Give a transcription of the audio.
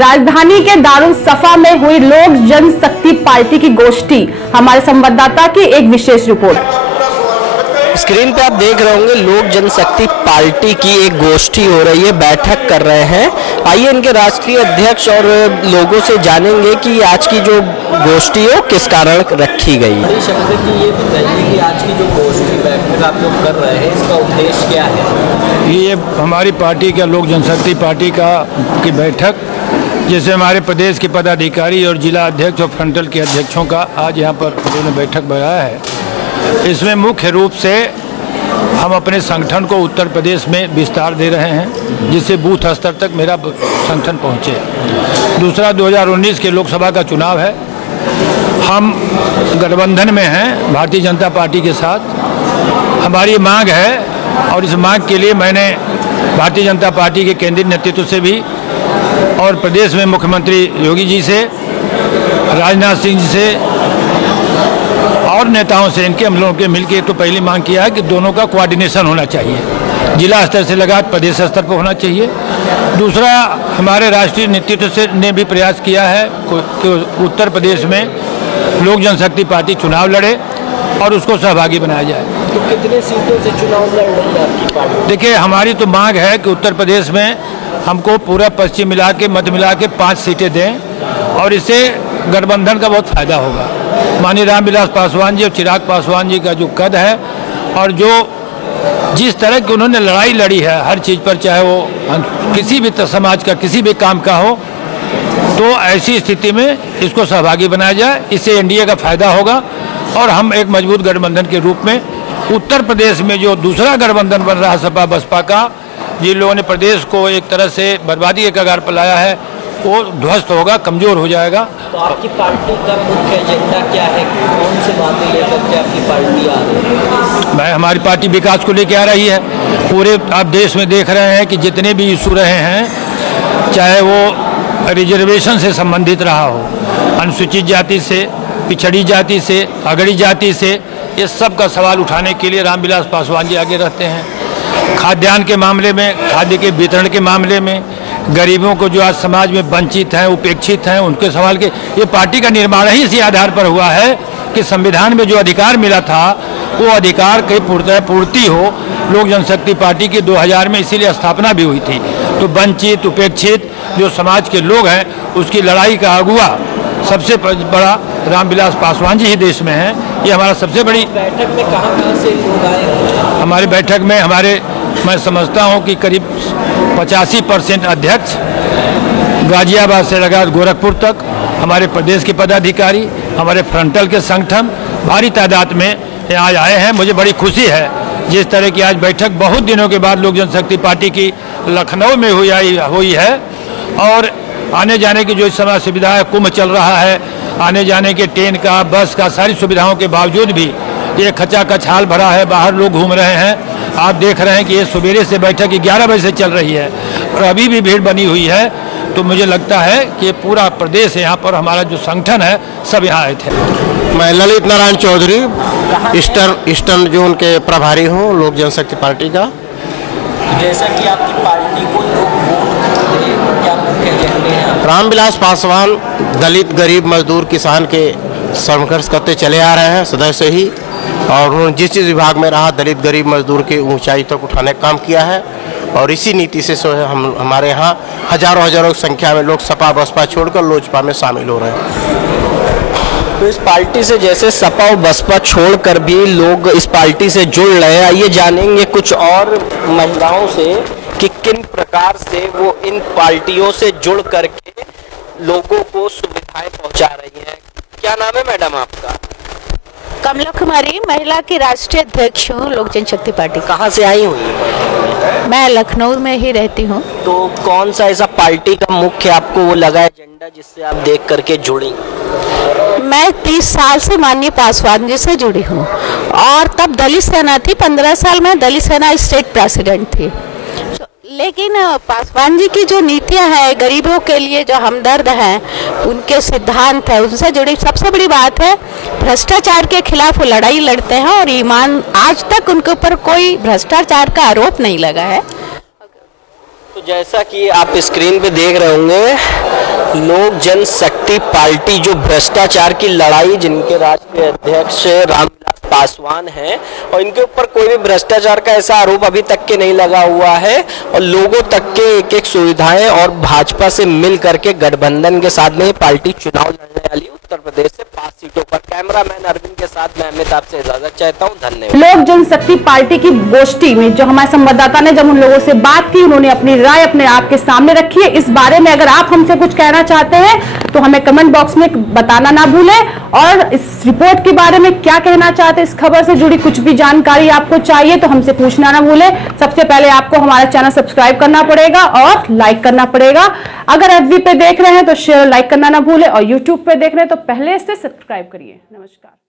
राजधानी के दारुल सफा में हुई लोक जनशक्ति पार्टी की गोष्ठी। हमारे संवाददाता की एक विशेष रिपोर्ट। स्क्रीन पे आप देख रहे होंगे लोक जनशक्ति पार्टी की एक गोष्ठी हो रही है, बैठक कर रहे हैं। आइए इनके राष्ट्रीय अध्यक्ष और लोगों से जानेंगे कि आज की जो गोष्ठी है किस कारण रखी गई। शंकर जी, ये बताइए कि आज की जो गोष्ठी बैठक आप लोग कर रहे हैं, इसका उद्देश्य क्या है? ये हमारी पार्टी का लोक जनशक्ति पार्टी की बैठक, जैसे हमारे प्रदेश के पदाधिकारी और जिला अध्यक्ष और फ्रंटल के अध्यक्षों का आज यहाँ पर उन्होंने बैठक बुलाया है। इसमें मुख्य रूप से हम अपने संगठन को उत्तर प्रदेश में विस्तार दे रहे हैं, जिससे बूथ स्तर तक मेरा संगठन पहुँचे। दूसरा, 2019 के लोकसभा का चुनाव है। हम गठबंधन में हैं भारतीय जनता पार्टी के साथ। हमारी मांग है और इस मांग के लिए मैंने भारतीय जनता पार्टी के केंद्रीय नेतृत्व से भी और प्रदेश में मुख्यमंत्री योगी जी से, राजनाथ सिंह जी से और नेताओं से, इनके हम लोगों के मिलकर तो पहली मांग किया है कि दोनों का कोऑर्डिनेशन होना चाहिए, जिला स्तर से लगा प्रदेश स्तर पर होना चाहिए। दूसरा, हमारे राष्ट्रीय नेतृत्व से ने भी प्रयास किया है कि उत्तर प्रदेश में लोक जनशक्ति पार्टी चुनाव लड़े और उसको सहभागी बनाया जाए। तो कितने सीटों से चुनाव लड़ रही है आपकी पार्टी? देखिए, हमारी तो मांग है कि उत्तर प्रदेश में हमको पूरा पश्चिम मिला के मध्य मिला के 5 सीटें दें और इससे गठबंधन का बहुत फायदा होगा। माननीय रामविलास पासवान जी और चिराग पासवान जी का जो कद है और जो जिस तरह की उन्होंने लड़ाई लड़ी है हर चीज़ पर, चाहे वो किसी भी समाज का किसी भी काम का हो, तो ऐसी स्थिति में इसको सहभागी बनाया जाए। इससे एनडीए का फायदा होगा और हम एक मजबूत गठबंधन के रूप में उत्तर प्रदेश में जो दूसरा गठबंधन बन रहा है सपा बसपा का, जिन लोगों ने प्रदेश को एक तरह से बर्बादी के कगार पर लाया है, वो ध्वस्त होगा, कमजोर हो जाएगा। तो आपकी पार्टी का मुख्य एजेंडा क्या है? कौन सी बातें लेकर के आपकी पार्टी आ रही है? हमारी पार्टी विकास को लेकर आ रही है। पूरे आप देश में देख रहे हैं कि जितने भी इशू रहे हैं, चाहे वो रिजर्वेशन से संबंधित रहा हो, अनुसूचित जाति से, पिछड़ी जाति से, अगड़ी जाति से, ये सब का सवाल उठाने के लिए रामविलास पासवान जी आगे रहते हैं। खाद्यान्न के मामले में, खाद्य के वितरण के मामले में, गरीबों को जो आज समाज में वंचित हैं, उपेक्षित हैं, उनके सवाल के, ये पार्टी का निर्माण ही इसी आधार पर हुआ है कि संविधान में जो अधिकार मिला था वो अधिकार की पूर्ति हो। लोक जनशक्ति पार्टी की 2000 में इसीलिए स्थापना भी हुई थी। तो वंचित उपेक्षित जो समाज के लोग हैं, उसकी लड़ाई का अगुवा सबसे बड़ा रामविलास पासवान जी ही देश में हैं। ये हमारा सबसे बड़ी बैठक में कहाँ से लोग आए? हमारी बैठक में मैं समझता हूँ कि करीब 85% अध्यक्ष, गाजियाबाद से लगा गोरखपुर तक हमारे प्रदेश के पदाधिकारी, हमारे फ्रंटल के संगठन भारी तादाद में यहाँ आए हैं। मुझे बड़ी खुशी है जिस तरह की आज बैठक बहुत दिनों के बाद लोक जनशक्ति पार्टी की लखनऊ में हुई है। और आने जाने की जो इस समय सुविधा है, कुंभ चल रहा है, आने जाने के ट्रेन का, बस का, सारी सुविधाओं के बावजूद भी ये खचाखच हाल भरा है, बाहर लोग घूम रहे हैं। आप देख रहे हैं कि ये सवेरे से बैठक 11 बजे से चल रही है और अभी भी भीड़ बनी हुई है। तो मुझे लगता है कि पूरा प्रदेश यहाँ पर, हमारा जो संगठन है, सब यहाँ आए थे। मैं ललित नारायण चौधरी, ईस्टर्न जोन के प्रभारी हूँ लोक जनशक्ति पार्टी का। जैसा कि आपकी पार्टी को लोग वोट, क्या मुख्य एजेंडे हैं? रामविलास पासवान दलित, गरीब, मजदूर, किसान के संघर्ष करते चले आ रहे हैं सदैव से ही, और उन्होंने जिस विभाग में रहा दलित, गरीब, मजदूर की ऊंचाई तक उठाने का काम किया है। और इसी नीति से हमारे यहाँ हजारों संख्या में लोग सपा बसपा छोड़कर लोजपा में शामिल हो रहे हैं। तो इस पार्टी से जैसे सपा और बसपा छोड़कर भी लोग इस पार्टी से जुड़ रहे हैं, आइए जानेंगे कुछ और महिलाओं से कि किन प्रकार से वो इन पार्टियों से जुड़ करके लोगों को सुविधाएं पहुंचा रही हैं। क्या नाम है मैडम आपका? कमला कुमारी, महिला की राष्ट्रीय अध्यक्ष हूँ लोक जनशक्ति पार्टी। कहाँ से आई हुई? मैं लखनऊ में ही रहती हूँ। तो कौन सा ऐसा पार्टी का मुख्य आपको वो लगा एजेंडा जिससे आप देख करके जुड़ी? मैं 30 साल से माननीय पासवान जी से जुड़ी हूँ और तब दलित सेना थी। 15 साल में दलित सेना स्टेट प्रेसिडेंट थी। लेकिन पासवान जी की जो नीतियां हैं, गरीबों के लिए जो हमदर्द हैं, उनके सिद्धांत है, उनसे जुड़ी सबसे बड़ी बात है भ्रष्टाचार के खिलाफ वो लड़ाई लड़ते हैं और ईमान, आज तक उनके ऊपर कोई भ्रष्टाचार का आरोप नहीं लगा है। तो जैसा कि आप स्क्रीन पे देख रहे होंगे लोक जनशक्ति पार्टी जो भ्रष्टाचार की लड़ाई, जिनके राष्ट्रीय अध्यक्ष रामविलास पासवान हैं और इनके ऊपर कोई भी भ्रष्टाचार का ऐसा आरोप अभी तक के नहीं लगा हुआ है और लोगों तक के एक एक सुविधाएं और भाजपा से मिल करके गठबंधन के साथ में ये पार्टी चुनाव लड़ने वाली उत्तर प्रदेश से 5 सीटों पर। कैमरामैन अरविंद के साथ मैं अमित आपसे इजाजत चाहता हूँ। धन्यवाद। लोक जनशक्ति पार्टी की गोष्ठी में जो हमारे संवाददाता ने जब उन लोगों से बात की, उन्होंने अपनी राय अपने आपके सामने रखी है। इस बारे में अगर आप हमसे कुछ कहना चाहते हैं तो हमें कमेंट बॉक्स में बताना ना भूलें, और इस रिपोर्ट के बारे में क्या कहना चाहते हैं, इस खबर से जुड़ी कुछ भी जानकारी आपको चाहिए तो हमसे पूछना ना भूलें। सबसे पहले आपको हमारा चैनल सब्सक्राइब करना पड़ेगा और लाइक करना पड़ेगा। अगर एफबी पे देख रहे हैं तो शेयर लाइक करना ना भूलें, और यूट्यूब पे देख रहे हैं तो पहले से सब्सक्राइब करिए। नमस्कार।